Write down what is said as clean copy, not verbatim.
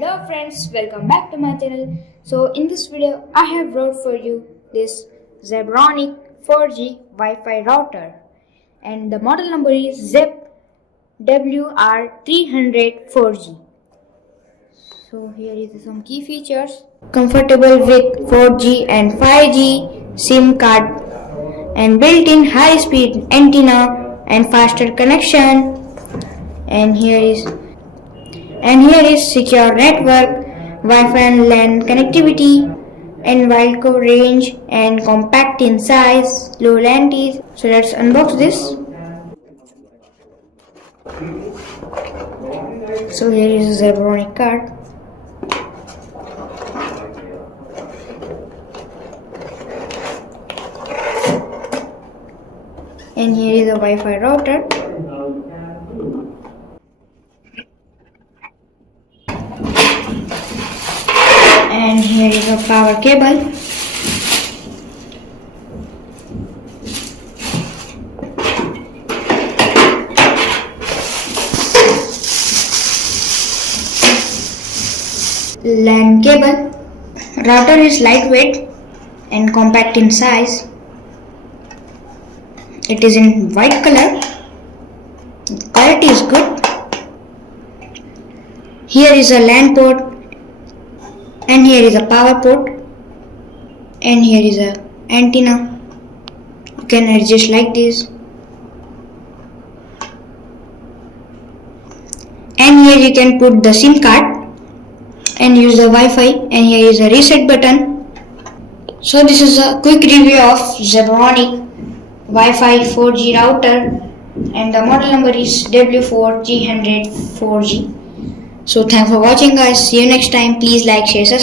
Hello friends, welcome back to my channel. So in this video I have brought for you this Zebronic 4G Wi-Fi router, and the model number is ZEP WR300 4G. So here is some key features: comfortable with 4G and 5G SIM card, and built-in high-speed antenna and faster connection. And here is secure network, Wi-Fi and LAN connectivity, and wide range, and compact in size, low latency. So let's unbox this. So here is a Zebronic card. And here is a Wi-Fi router. And here is a power cable. LAN cable. Router is lightweight and compact in size. It is in white color. Quality is good. Here is a LAN port, and here is a power port, and here is a antenna. You can adjust like this, and here you can put the SIM card and use the Wi-Fi, and here is a reset button. So this is a quick review of Zebronic Wi-Fi 4G router, and the model number is W4G100 4G. So thanks for watching guys. See you next time. Please like, share, subscribe.